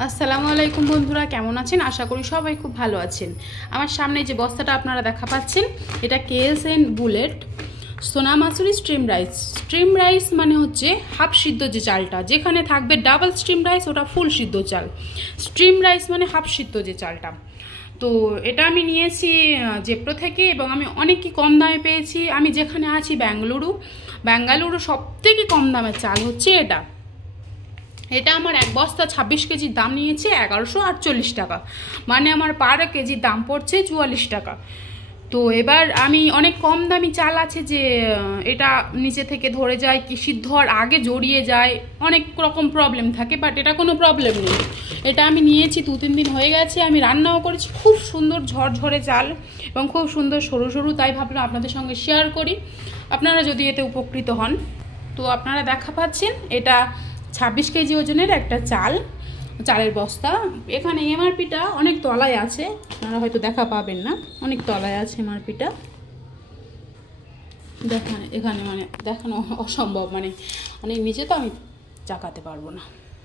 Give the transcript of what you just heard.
আসসালামু আলাইকুম বন্ধুরা, কেমন আছেন? আশা করি সবাই খুব ভালো আছেন। আমার সামনে যে বস্তাটা আপনারা দেখা পাচ্ছেন, এটা KSN বুলেট সোনা মাসুরি স্ট্রিম রাইস। স্ট্রিম রাইস মানে হচ্ছে হাফ সিদ্ধ যে চালটা, যেখানে থাকবে ডাবল স্ট্রিম রাইস ওটা ফুল সিদ্ধ চাল। স্ট্রিম রাইস মানে হাফ সিদ্ধ যে চালটা। তো এটা আমি নিয়েছি জেপ্টো থেকে এবং আমি অনেকই কম দামে পেয়েছি। আমি যেখানে আছি বেঙ্গালুরু সবথেকে কম দামের চাল হচ্ছে এটা। এটা আমার এক বস্তা 26 কেজির দাম নিয়েছে 1148 টাকা, মানে আমার পার কেজির দাম পড়ছে 44 টাকা। তো এবার আমি অনেক কম দামি চাল আছে যে এটা নিচে থেকে ধরে যায়, কি সিদ্ধ হওয়ার আগে জড়িয়ে যায়, অনেক রকম প্রবলেম থাকে, বাট এটা কোনো প্রবলেম নেই। এটা আমি নিয়েছি 2-3 দিন হয়ে গেছে, আমি রান্নাও করেছি। খুব সুন্দর ঝরঝরে চাল এবং খুব সুন্দর সরু সরু, তাই ভাবলাম আপনাদের সঙ্গে শেয়ার করি, আপনারা যদি এতে উপকৃত হন। তো আপনারা দেখা পাচ্ছেন এটা 26 কেজি ওজনের একটা চালের বস্তা। এখানে এমআরপিটা অনেক তলায় আছে, আপনারা হয়তো দেখা পাবেন না, অনেক তলায় আছে এমআরপিটা। এখানে মানে দেখানো অসম্ভব, মানে অনেক নিচে, তো আমি চাকাতে পারবো না।